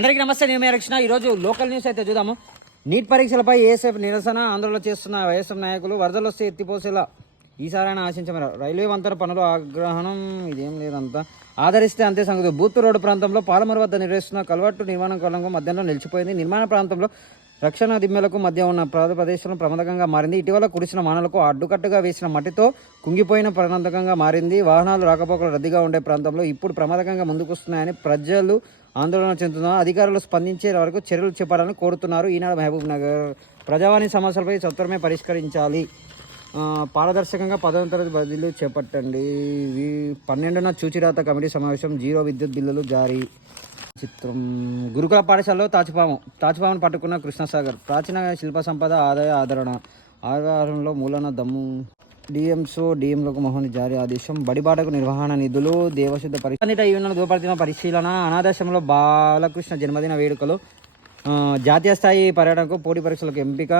అందరికీ నమస్తే. నేను రక్షణ. ఈరోజు లోకల్ న్యూస్ అయితే చూద్దాము. నీట్ పరీక్షలపై ఏఎస్ఎఫ్ నిరసన ఆందోళన చేస్తున్న వైఎస్ఎఫ్ నాయకులు. వరదలు వస్తే ఎత్తిపోసేలా ఈసారైనా ఆశించమని రైల్వే వంతెన పనులు ఆగ్రహణం. ఇదేం లేదంతా ఆదరిస్తే అంతే సంగతి. బూత్ రోడ్డు ప్రాంతంలో పాలమరు వద్ద నిర్వహిస్తున్న కల్వర్టు నిర్మాణం కాలంలో మధ్యలో నిలిచిపోయింది. నిర్మాణ ప్రాంతంలో రక్షణ దిమ్మెలకు మధ్య ఉన్న ప్రదేశం ప్రమాదకంగా మారింది. ఇటీవల కురిసిన వానలకు అడ్డుకట్టుగా వేసిన మట్టితో కుంగిపోయిన ప్రమాదకంగా మారింది. వాహనాలు రాకపోకలు రద్దీగా ఉండే ప్రాంతంలో ఇప్పుడు ప్రమాదకంగా ముందుకొస్తున్నాయని ప్రజలు ఆందోళన చెందుతున్నారు. అధికారులు స్పందించే వరకు చర్యలు చేపట్టాలని కోరుతున్నారు. ఈనాడు మహబూబ్ నగర్ ప్రజావాణి సమస్యలపై సత్వరమే పరిష్కరించాలి. పారదర్శకంగా పదోన్నతి బదిలీలు చేపట్టండి. 12న చూచిరాత కమిటీ సమావేశం. 0 విద్యుత్ బిల్లులు జారీ. చిత్రం గురుకుల పాఠశాలలో తాచిపామును పట్టుకున్న కృష్ణసాగర్. ప్రాచీన శిల్ప సంపద ఆదాయ ఆదరణ. ఆధారంలో మూలన దమ్ము. డిఎంలకు మోహన్ జారీ ఆదేశం. బడిబాటకు నిర్వహణ నిధులు. దేవశుద్ధ పరిశీలన పరిశీలన. అనాథాశ్రమంలో బాలకృష్ణ జన్మదిన వేడుకలు. జాతీయ స్థాయి పర్యటనకు పోటీ పరీక్షలకు ఎంపిక.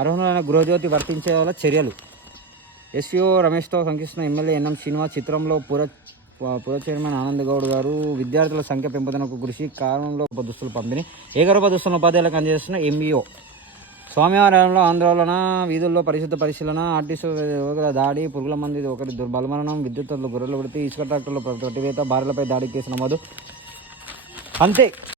అర్హులైన గృహజ్యోతి వర్తించేలా చర్యలు. ఎస్ఈఓ రమేష్తో సంకిస్తున్న ఎమ్మెల్యే ఎన్ఎం శ్రీనివాస్. చిత్రంలో పుర చైర్మన్ ఆనంద్ గౌడ్ గారు. విద్యార్థుల సంఖ్య పెంపుదలకు కృషి. కాలంలో దుస్తులు పంపిణీ. ఏకరూప దుస్తులను ఉపాధ్యాయులకు అందజేస్తున్న ఎంఈఓ. స్వామివారంలో ఆందోళన. వీధుల్లో పరిశుద్ధ పరిశీలన. ఆర్టీసీ దాడి. పురుగుల మంది ఒకరి బలమరణం. విద్యుత్తులు గొర్రెలు పెడితే ఇసుక ట్రాక్టర్లో పట్టివేత. భార్యలపై దాడి కేసు నమోదు. అంతే.